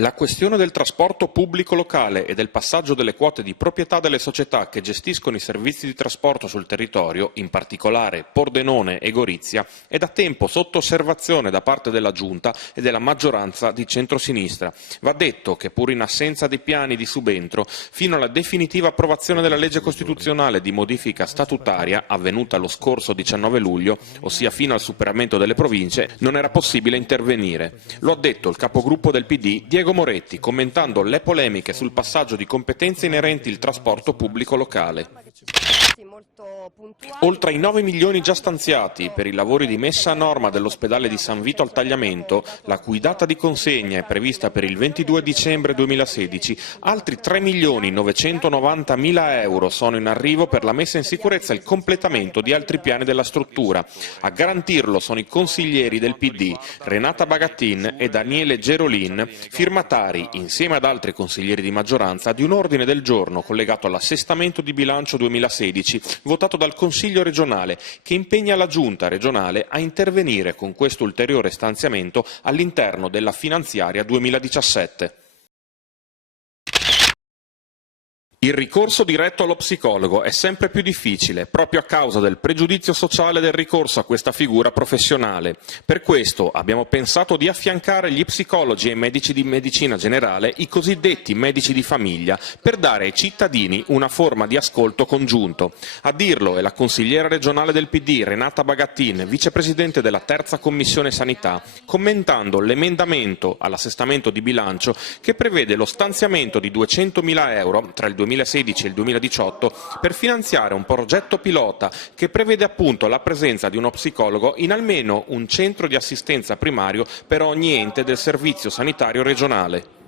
La questione del trasporto pubblico locale e del passaggio delle quote di proprietà delle società che gestiscono i servizi di trasporto sul territorio, in particolare Pordenone e Gorizia, è da tempo sotto osservazione da parte della Giunta e della maggioranza di centrosinistra. Va detto che, pur in assenza di piani di subentro, fino alla definitiva approvazione della legge costituzionale di modifica statutaria, avvenuta lo scorso 19 luglio, ossia fino al superamento delle province, non era possibile intervenire. Lo ha detto il capogruppo del PD, Diego Moretti, commentando le polemiche sul passaggio di competenze inerenti il trasporto pubblico locale. Oltre ai 9 milioni già stanziati per i lavori di messa a norma dell'ospedale di San Vito al Tagliamento, la cui data di consegna è prevista per il 22 dicembre 2016, altri 3 milioni 990 mila euro sono in arrivo per la messa in sicurezza e il completamento di altri piani della struttura. A garantirlo sono i consiglieri del PD, Renata Bagattin e Daniele Gerolin, firmatari, insieme ad altri consiglieri di maggioranza, di un ordine del giorno collegato all'assestamento di bilancio 2016, votato dal Consiglio regionale, che impegna la Giunta regionale a intervenire con questo ulteriore stanziamento all'interno della finanziaria 2017. Il ricorso diretto allo psicologo è sempre più difficile, proprio a causa del pregiudizio sociale del ricorso a questa figura professionale. Per questo abbiamo pensato di affiancare gli psicologi e i medici di medicina generale, i cosiddetti medici di famiglia, per dare ai cittadini una forma di ascolto congiunto. A dirlo è la consigliera regionale del PD, Renata Bagattin, vicepresidente della terza commissione sanità, commentando l'emendamento all'assestamento di bilancio che prevede lo stanziamento di 200.000 euro tra il 2016 e il 2018 per finanziare un progetto pilota che prevede appunto la presenza di uno psicologo in almeno un centro di assistenza primario per ogni ente del servizio sanitario regionale.